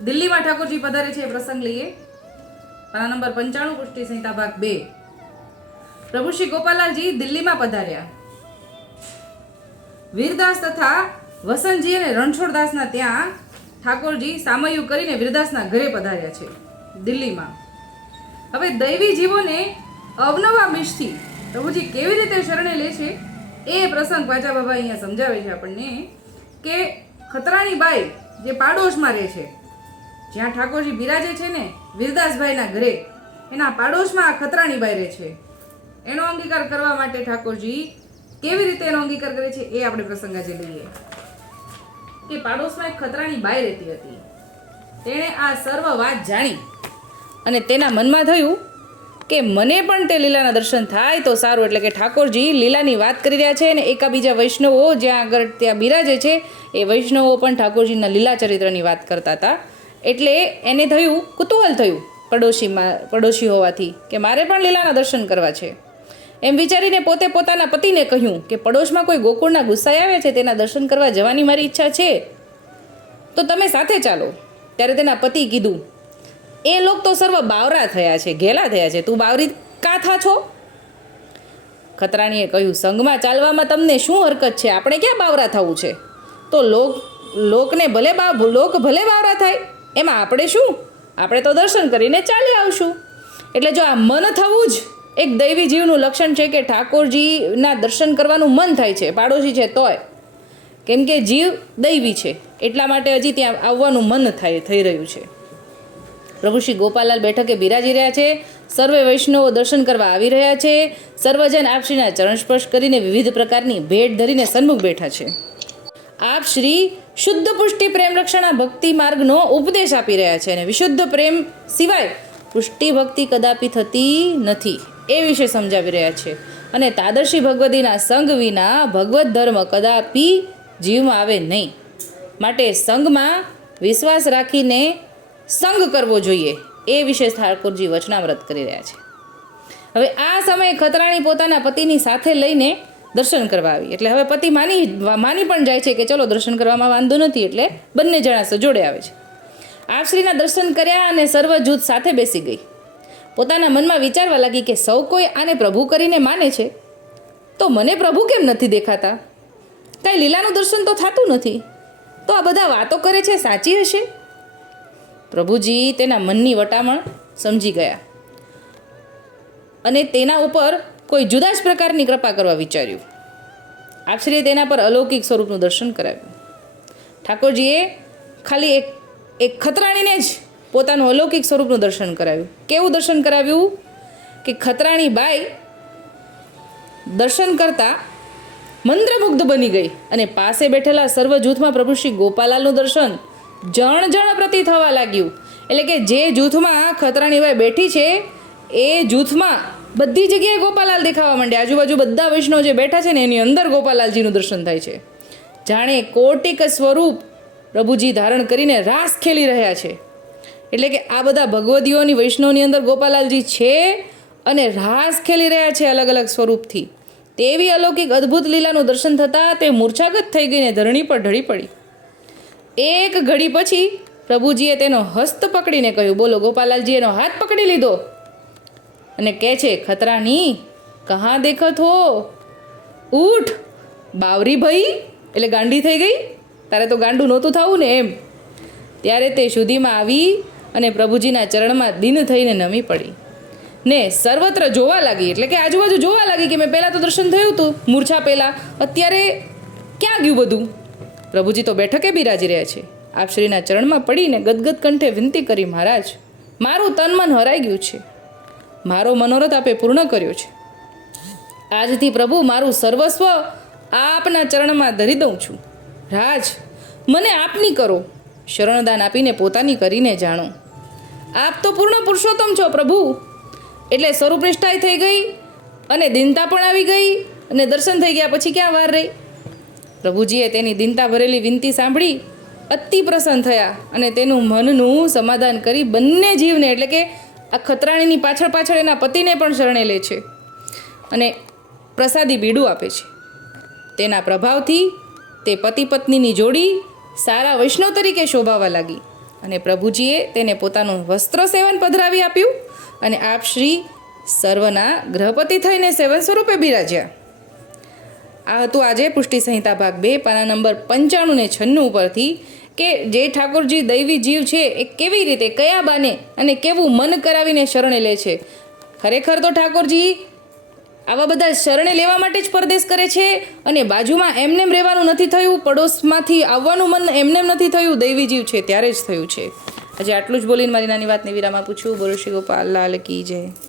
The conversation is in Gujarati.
દિલ્હીમાં ઠાકોરજી પધારે છે એ પ્રસંગ લઈએ. પાના નંબર પંચાણું, પુષ્ટિ સંહિતા ભાગ બે. પ્રભુ શ્રી ગોપાલાલજી દિલ્હીમાં પધાર્યા. વીરદાસ તથા વસંતજી અને રણછોડદાસના ત્યાં ઠાકોરજી સામયું કરીને વીરદાસના ઘરે પધાર્યા છે, દિલ્હીમાં. હવે દૈવી જીવોને અવનવા મિશથી પ્રભુજી કેવી રીતે શરણે લે છે એ પ્રસંગ પાચા બાબા અહીંયા સમજાવે છે આપણને કે ખતરાણી બાઈ જે પાડોશમાં રહે છે જ્યાં ઠાકોરજી બિરાજે છે ને, વિરદાસભાઈના ઘરે. એના પાડોશમાં આ ખતરાણી બાઈ રહે છે. એનો અંગીકાર કરવા માટે ઠાકોરજી કેવી રીતે એનો અંગીકાર કરે છે એ આપણે પ્રસંગ આજે લઈએ. કે પાડોશમાં એક ખતરાણી બાઈ રહેતી હતી. તેણે આ સર્વ વાત જાણી. અને તેના મનમાં થયું કે મને પણ તે લીલાના દર્શન થાય તો સારું, એટલે કે ઠાકોરજી લીલાની વાત કરી રહ્યા છે અને એકાબીજા વૈષ્ણવો જ્યાં આગળ ત્યાં બિરાજે છે, એ વૈષ્ણવો પણ ઠાકોરજીના લીલા ચરિત્રની વાત કરતા હતા. એટલે એને થયું, કુતૂહલ થયું પડોશીમાં, પડોશી હોવાથી કે મારે પણ લીલાના દર્શન કરવા છે. એમ વિચારીને પોતે પોતાના પતિને કહ્યું કે પડોશમાં કોઈ ગોકુળના ગુસ્સાઈ આવે છે તેના દર્શન કરવા જવાની મારી ઈચ્છા છે. તો તમે સાથે ચાલો. ત્યારે તેના પતિ કીધું, એ લોક તો સર્વ બાવરા થયા છે, ઘેલા થયા છે. તું બાવરી કા થા છો? ખતરાણીએ કહ્યું, સંઘમાં ચાલવામાં તમને શું હરકત છે? આપણે ક્યાં બાવરા થવું છે? તો લોક, લોકને ભલે બા, લોક ભલે બાવરા થાય એમાં આપણે શું? આપણે તો દર્શન કરીને ચાલી આવશું. એટલે જો આ મન થવું જ એક દૈવી જીવનું લક્ષણ છે કે ઠાકોરજીના દર્શન કરવાનું મન થાય છે, પાડોશી છે તોય. કેમ કે જીવ દૈવી છે, એટલા માટે હજી ત્યાં આવવાનું મન થાય, થઈ રહ્યું છે. પ્રભુ શ્રી ગોપાલાલ બેઠકે બિરાજી રહ્યા છે, સર્વે વૈષ્ણવો દર્શન કરવા આવી રહ્યા છે, સર્વજન આપશ્રીના ચરણ સ્પર્શ કરીને વિવિધ પ્રકારની ભેટ ધરીને સન્મુખ બેઠા છે. આપ શ્રી શુદ્ધ પુષ્ટિ, પ્રેમ રક્ષણા, ભક્તિ માર્ગનો ઉપદેશ આપી રહ્યા છે અને વિશુદ્ધ પ્રેમ સિવાય પુષ્ટિ, ભક્તિ કદાપી થતી નથી એ વિશે સમજાવી રહ્યા છે. અને તાદર્શી ભગવતીના સંગ વિના ભગવત ધર્મ કદાપી જીવમાં આવે નહીં. માટે સંઘમાં વિશ્વાસ રાખીને સંગ કરવો જોઈએ એ વિશે ઠાકોરજી વચનામ્રત કરી રહ્યા છે. હવે આ સમયે ખતરાણી પોતાના પતિની સાથે લઈને દર્શન કરવા આવી. એટલે હવે પતિ માની માની પણ જાય છે કે ચલો દર્શન કરવામાં વાંધો નથી, એટલે બંને જણા જોડે આવે છે. આપશ્રીના દર્શન કર્યા અને સર્વ જૂથ સાથે બેસી ગઈ. પોતાના મનમાં વિચારવા લાગી કે સૌ કોઈ આને પ્રભુ કરીને માને છે? તો મને પ્રભુ કેમ નથી દેખાતા? કાંઈ લીલાનું દર્શન તો થતું નથી. તો આ બધા વાતો કરે છે, સાચી હશે? પ્રભુજી તેના મનની વટામણ સમજી ગયા. અને તેના ઉપર કોઈ જુદા જ પ્રકારની કૃપા કરવા વિચાર્યું. આપશ્રીએ તેના પર અલૌકિક સ્વરૂપનું દર્શન કરાવ્યું. ઠાકોરજીએ ખાલી એક એક ખતરાણીને જ પોતાનું અલૌકિક સ્વરૂપનું દર્શન કરાવ્યું. કેવું દર્શન કરાવ્યું? કે ખતરાણી બાઈ દર્શન કરતા મંત્રમુગ્ધ બની ગઈ અને પાસે બેઠેલા સર્વ જૂથમાં પ્રભુ શ્રી ગોપાલાલનું દર્શન જણ જણ પ્રતિ થવા લાગ્યું. એટલે કે જે જૂથમાં ખતરાણીબાઈ બેઠી છે, એ જૂથમાં બધી જગ્યાએ ગોપાલાલ દેખાવા માંડ્યા. આજુબાજુ બધા વૈષ્ણવ જે બેઠા છે ને, એની અંદર ગોપાલાલજીનું દર્શન થાય છે. જાણે કોટિક સ્વરૂપ પ્રભુજી ધારણ કરીને રાસ ખેલી રહ્યા છે. એટલે કે આ બધા ભગવદીઓની વૈષ્ણવની અંદર ગોપાલાલજી છે અને રાસ ખેલી રહ્યા છે અલગ અલગ સ્વરૂપથી. તેવી અલૌકિક અદ્ભુત લીલાનું દર્શન થતાં તે મૂર્છાગત થઈ ગઈને ધરણી પર ઢળી પડી. એક ઘડી પછી પ્રભુજીએ તેનો હસ્ત પકડીને કહ્યું, બોલો ગોપાલાલજી, એનો હાથ પકડી લીધો. અને કહે છે, ખતરાની કહા દેખત હો. ઉઠ, બાવરી ભાઈ. એટલે ગાંડી થઈ ગઈ. તારે તો ગાંડું નહોતું થવું ને એમ. ત્યારે તે સુધીમાં આવી અને પ્રભુજીના ચરણમાં દિન થઈને નમી પડી. ને સર્વત્ર જોવા લાગી. એટલે કે આજુબાજુ જોવા લાગી કે મેં પહેલાં તો દર્શન થયું હતું, મૂર્છા પહેલાં. અત્યારે ક્યાં ગયું બધું? પ્રભુજી તો બેઠકે બિરાજી રહ્યા છે. આપશ્રીના ચરણમાં પડીને ગદગદ કંઠે વિનંતી કરી, મહારાજ, મારું તન મન હરાઈ ગયું છે. મારો મનોરથ આપે પૂર્ણ કર્યો છે. આજથી પ્રભુ મારું સર્વસ્વ આપના ચરણમાં ધરી દઉં છું. રાજ, મને આપની કરો. શરણદાન આપીને પોતાની કરીને જાણો. આપ તો પૂર્ણ પુરુષોત્તમ છો પ્રભુ. એટલે સ્વરૂપનિષ્ઠાય થઈ ગઈ અને દિનતા પણ આવી ગઈ અને દર્શન થઈ ગયા પછી ક્યાં વાર રહી? પ્રભુજીએ તેની દિનતા ભરેલી વિનંતી સાંભળી અતિ પ્રસન્ન થયા અને તેનું મનનું સમાધાન કરી બંને જીવને એટલે કે આ ખતરાણીની પાછળ પાછળ એના પતિને પણ શરણે લે છે અને પ્રસાદી બીડું આપે છે. તેના પ્રભાવથી તે પતિ પત્નીની જોડી સારા વૈષ્ણવ તરીકે શોભાવા લાગી અને પ્રભુજીએ તેને પોતાનું વસ્ત્ર સેવન પધરાવી આપ્યું અને આપ શ્રી સર્વના ગ્રહપતિ થઈને સેવન સ્વરૂપે બિરાજ્યા. આ હતું આજે પુષ્ટિ સંહિતા ભાગ બે, પાના નંબર પંચાણું ને છન્નું ઉપરથી કે જે ઠાકોરજી દૈવી જીવ છે, એ કેવી રીતે, કયા બાને અને કેવું મન કરાવીને શરણે લે છે? ખરેખર તો ઠાકોરજી આવા બધા શરણે લેવા માટે જ પરદેશ કરે છે અને બાજુમાં એમનેમ રહેવાનું નથી થયું, પડોશમાંથી આવવાનું મન એમનેમ નથી થયું, દૈવી જીવ છે, ત્યારે જ થયું છે. આજે આટલું જ બોલીને મારી નાની વાતને વિરામ આપું છું. બોલો શ્રી ગોપાલ, લાલ કી જય.